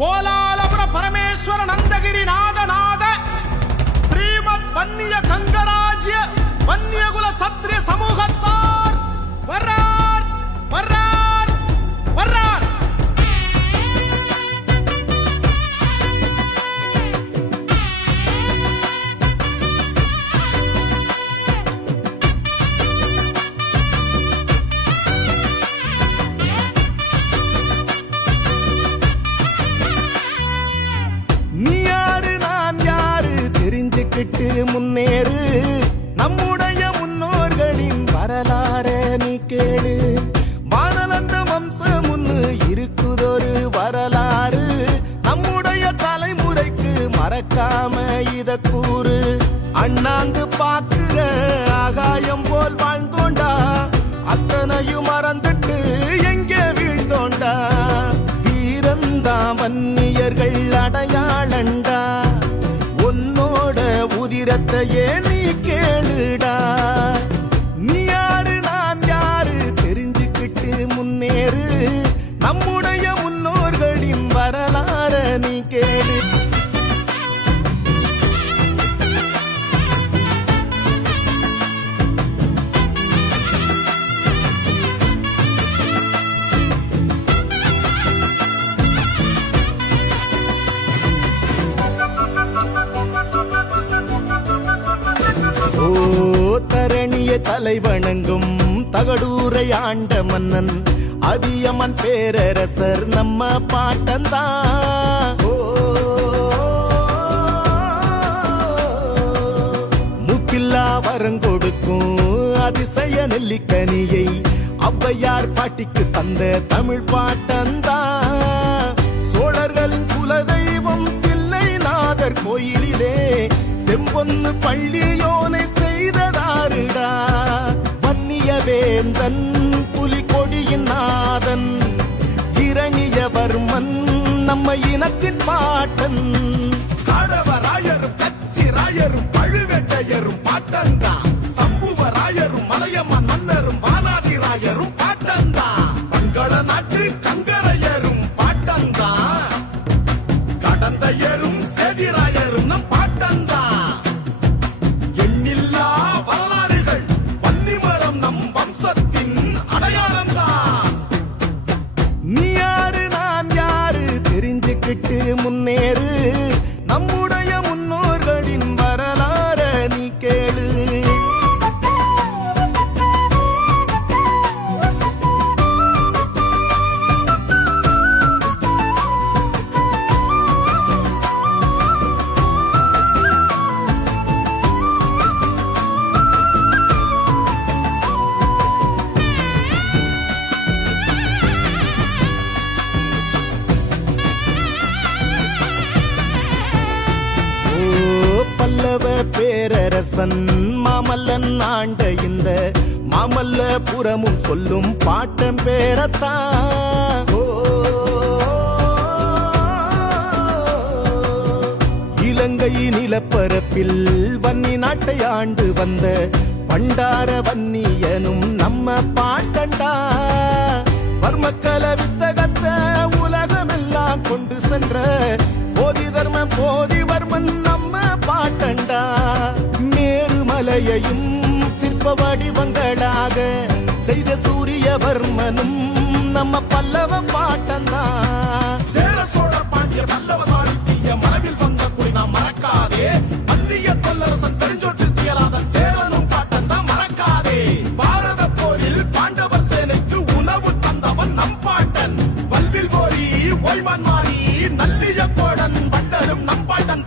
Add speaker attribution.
Speaker 1: కోలాలపుర పరమేశ్వర నన్ను விட்டு முன்னேறு. நம்முடைய முன்னோர்களின் வரலாற நீ கேளு. வானலந்த வம்சம் ஒண்ணு இருக்குதொரு வரலாறு. நம்முடைய தலைமுறைக்கு மறக்காம இத கூறு. அண்ணாந்து பாக்குற உதிரத்தையே நீ கேளுடா. நீ யாரு நான் யாரு தெரிஞ்சுக்கிட்டு முன்னேறு. நம்ம தலை வணங்கும் தகடூரை ஆண்ட மன்னன் அதியமன் பேரரசர் நம்ம பாட்டந்தான் முக்கில்லா மூக்கில்லா வரங்கொடுக்கும் அதிசய நெல்லிக்கனியை ஔவையார் பாட்டிக்கு தந்த தமிழ் பாட்டந்தான் சோழர்களின் குலதெய்வம் தில்லைநாதர் கோயிலிலே செம்பொன்னு பள்ளியோனை செய்ததா. வேந்தன் புலிகொடியின் நாதன் இரணியவர்மன் நம்ம இனத்தின் பாட்டன்.
Speaker 2: காடவராயரும் கச்சிராயரும் பழுவேட்டையரும் பாட்டன்தான் சம்புவராயரும் மலையம்மன் மன்னரும் வானாதிராயரும் பாட்டந்தா
Speaker 1: விட்டு முன்னேறு. பல்லவ பேரரசன் மாமல்லன் ஆண்ட இந்த மாமல்லபுரமும் சொல்லும் பாட்டம் பேரத்தான் இலங்கை நிலப்பரப்பில் வன்னி நாட்டை ஆண்டு வந்த பண்டார வன்னியனும் நம்ம பாட்டண்டா. வர்மக்கல வித்தகத்தை உலகமெல்லாம் கொண்டு சென்ற போதி தர்மம் போதி மேருமலையையும் சிற்ப வடிவங்களாக செய்த சூரியவர்மனும் நம்ம பல்லவ பாட்டந்தான்
Speaker 2: சேர சோழ பாண்டிய பல்லவ சாளுக்கிய மனவில் வந்த குடி நாம் மறக்காதே. அந்நிய தொல்லரசன் பெருஞ்சோற்று தியலாதன் சேரனும் பாட்டன் தான் மறக்காதே. பாரத போரில் பாண்டவர் சேனைக்கு உணவு தந்தவன் நம் பாட்டன். வல்வில் போரி ஒய்மன் மாறி நல்லிய கோடன் பண்டரும் நம் பாட்டன்